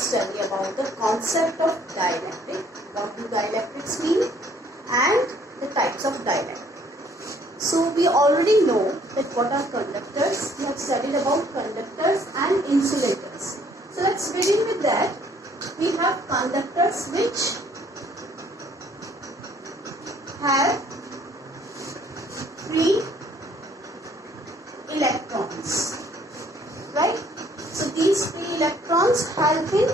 study about the concept of dielectric, what do dielectrics mean, and the types of dielectric. So we already know that what are conductors. We have studied about conductors and insulators. So let's begin with that. We have conductors which have free electrons, right? So these free electrons help in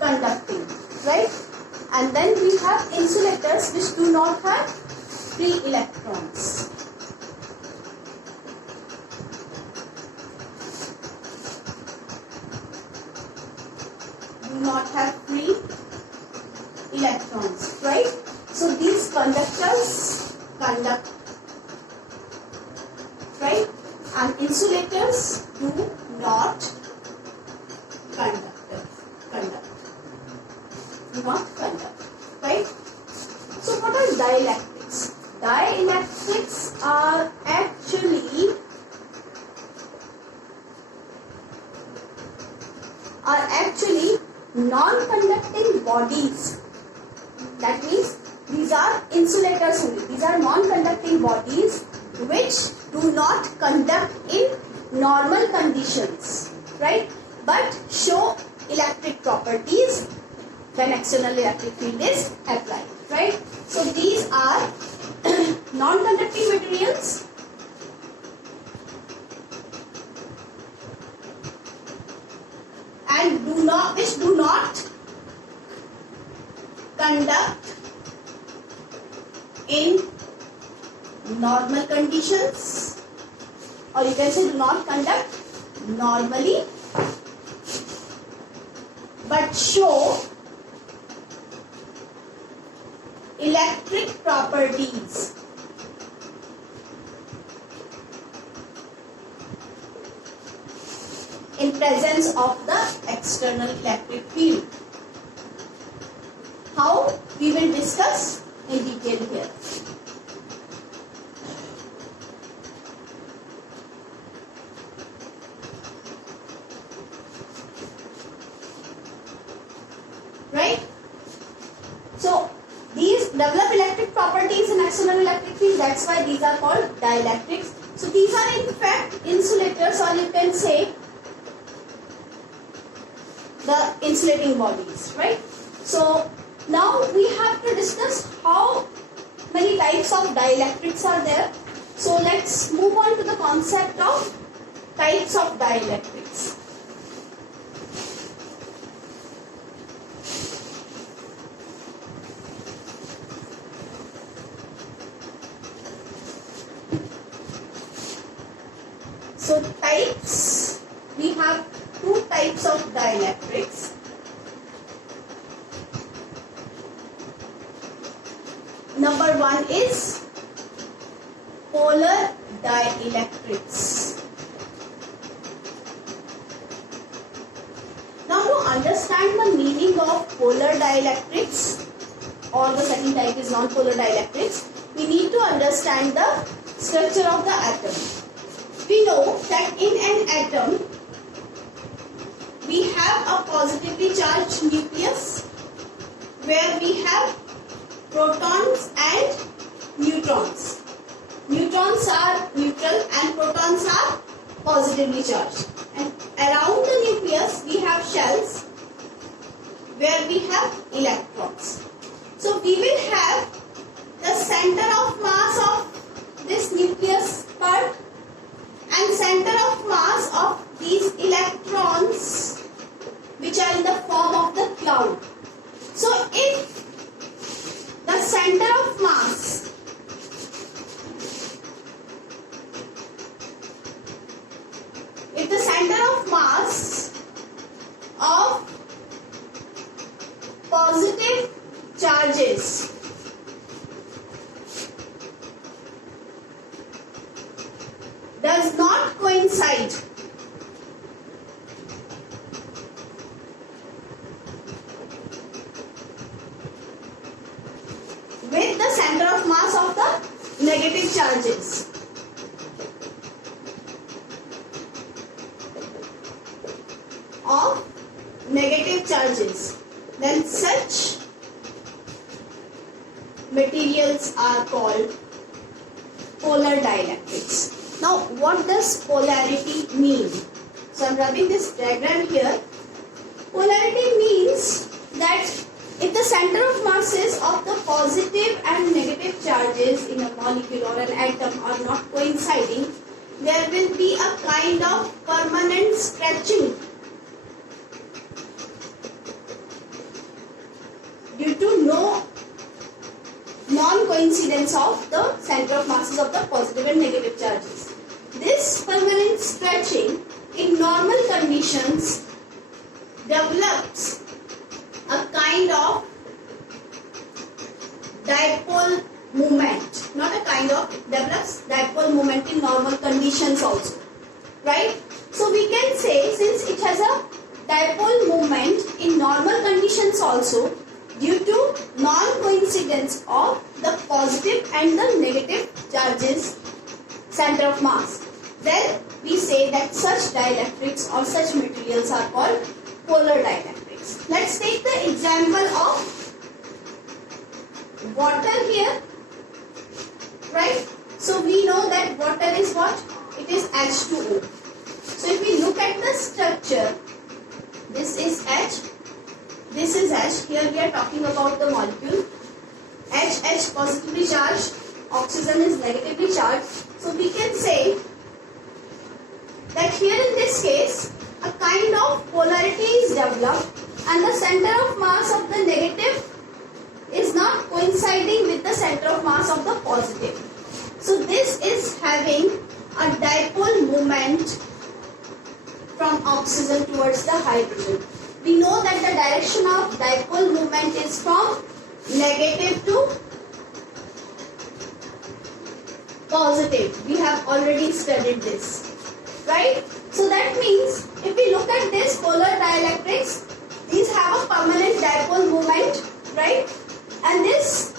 conducting, right? And then we have insulators which do not have free electrons. Do not have free electrons, right? So these conductors conduct, right? And insulators do not conduct. Do not conduct, right? So what are dielectrics? Dielectrics are actually non-conducting bodies. That means these are insulators only. These are non-conducting bodies which do not conduct in normal conditions, right? But show electric properties when external electric field is applied, right? So these are non-conducting materials and which do not conduct in normal conditions, or you can say do not conduct normally but show electric properties. In presence of the external electric field. How? We will discuss in detail here. Right? So these develop electric properties in external electric field. That's why these are called dielectrics. So these are in fact insulators, or you can say the insulating bodies, right? So now we have to discuss how many types of dielectrics are there. So let's move on to the concept of types of dielectrics. So types, we have two types of dielectrics. Number one is polar dielectrics. Now to understand the meaning of polar dielectrics, or the second type is non-polar dielectrics, we need to understand the structure of the atom. We know that in an atom, we have a positively charged nucleus where we have protons and neutrons. Neutrons are neutral and protons are positively charged. And around the nucleus we have shells where we have electrons. So we will have the center of mass of this nucleus part and center of mass of these electrons which are in the form of the cloud. So if the center of mass of positive charges does not coincide with the center of mass of the negative charges, of negative negative charges, then such materials are called polar dielectrics. Now, what does polarity mean? So, I am rubbing this diagram here. Polarity means that if the center of masses of the positive and negative charges in a molecule or an atom are not coinciding, there will be a kind of permanent stretching due to no non-coincidence of the center of masses of the positive and negative charges. This permanent stretching in normal conditions develops a kind of dipole moment, not a kind of, develops dipole moment in normal conditions also, right? So we can say, since it has a dipole moment in normal conditions also, due to non-coincidence of the positive and the negative charges center of mass, then we say that such dielectrics or such materials are called polar dielectrics. Let's take the example of water here, right? So we know that water is what? It is H2O. So if we look at the structure, this is H, this is H. Here we are talking about the molecule. H positively charged, oxygen is negatively charged. So we can say that here in this case, a kind of polarity is developed and the center of mass of the negative is not coinciding with the center of mass of the positive. So this is having a dipole moment from oxygen towards the hydrogen. We know that the direction of dipole moment is from negative to positive. We have already studied this, right? So that means if we look at this polar dielectrics, these have a permanent dipole moment, right? And this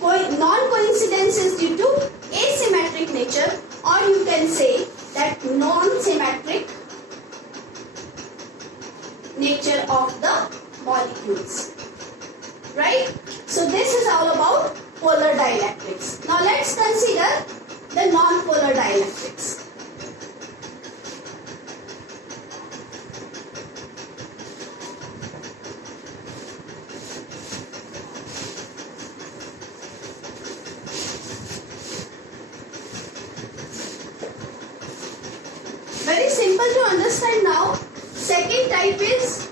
non-coincidence is due to asymmetric nature, or you can say that non-symmetric nature of the molecules, right? So this is all about polar dielectrics. Now let's consider the non-polar dielectrics. Very simple to understand now. Second type is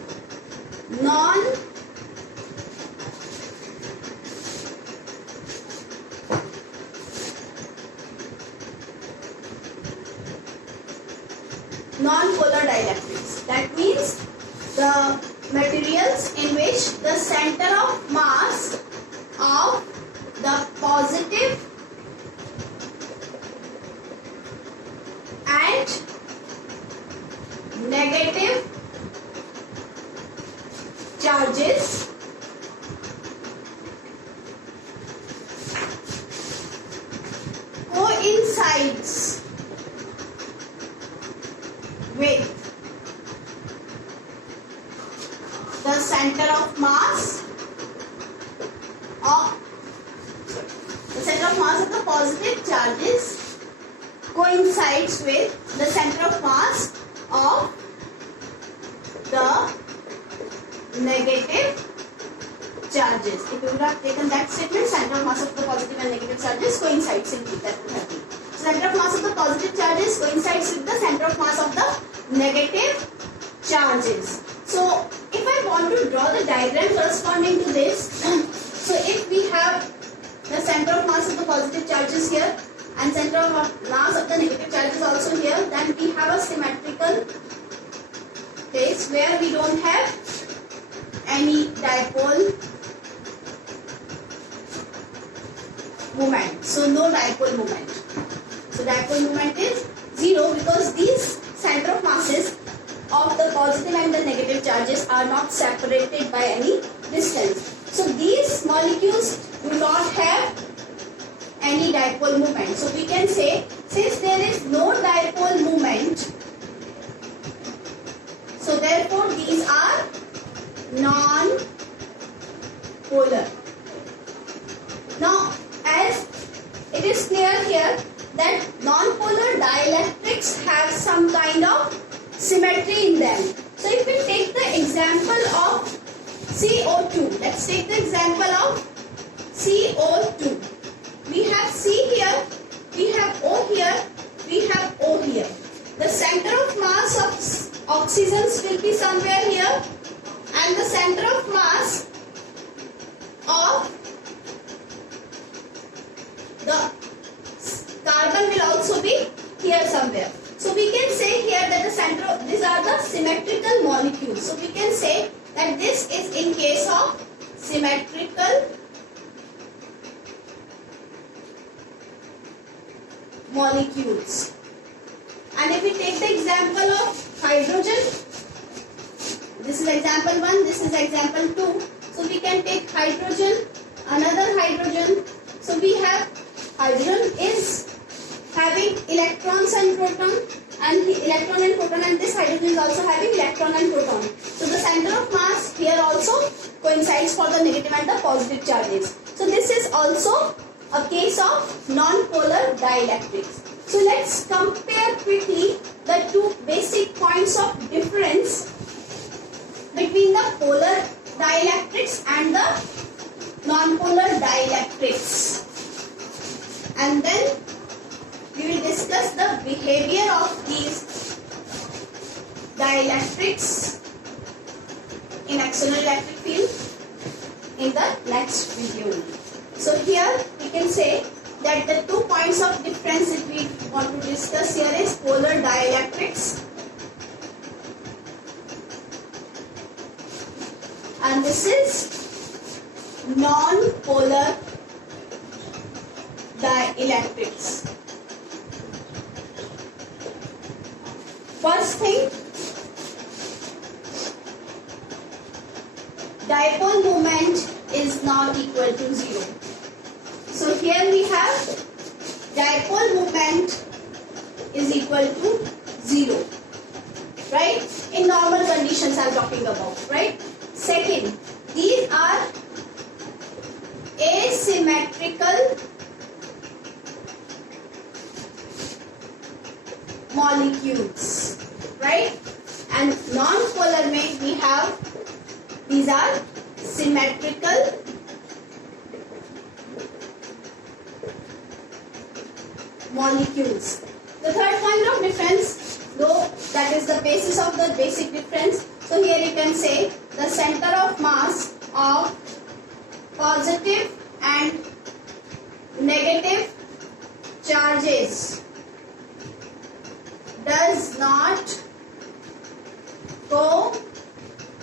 non-polar dielectrics. That means the materials in which the center of mass of the positive and negative charges coincides with the center of mass of the positive charges coincides with the center of mass of the negative charges. If you would have taken that statement, center of mass of the positive and negative charges coincides, simply that would have been. Center of mass of the positive charges coincides with the center of mass of the negative charges. So if I want to draw the diagram corresponding to this, so if we have the center of mass of the positive charges here and center of mass of the negative charges also here, then we have a symmetrical case where we don't have any dipole moment. So no dipole moment. So dipole moment is 0 because these center of masses of the positive and the negative charges are not separated by any distance. So these molecules do not have any dipole moment. So we can say, since there is no dipole moment, so therefore these are non-polar. Now, as it is clear here that non-polar dielectrics have some kind of symmetry in them. So, if we take the example of CO2, let's take the example of CO2. We have C here, we have O here, we have O here. The center of mass of oxygens will be somewhere here, and the center of mass of the carbon will also be here somewhere. So we can say here that the center of, these are the symmetrical molecules. So we can say that this is in case of symmetrical molecules. And if we take the example of hydrogen, this is example 1, this is example 2. So we can take hydrogen, another hydrogen. So we have hydrogen is having electrons and proton, and electron and proton, and this hydrogen is also having electron and proton. So the center of mass here also coincides for the negative and the positive charges. So this is also a case of non-polar dielectrics. So let's compare quickly the two basic points of difference between the polar dielectrics and the non-polar dielectrics. And then we will discuss the behavior of these dielectrics in external electric field in the next video. So here we can say that the 2 points of difference that we want to discuss here is polar dielectrics and this is non-polar dielectrics. First thing, dipole moment is not equal to 0. So here we have dipole moment is equal to 0, right? In normal conditions I am talking about, right? Second, these are asymmetrical molecules, right? And non-polar में we have, these are symmetrical molecules. The third point of difference, though that is the basis of the basic difference. So here you can say the center of mass of positive and negative charges does not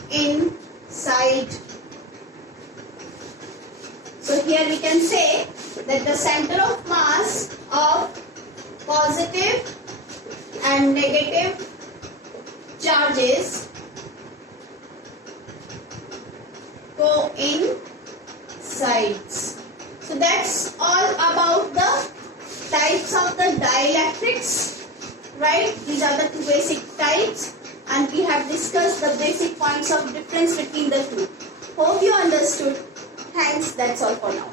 coincide. So here we can say that the center of mass of positive and negative charges coincides. So that's all about the types of the dielectrics, right? These are the two basic types and we have discussed the basic points of difference between the two. Hope you understood. Thanks, that's all for now.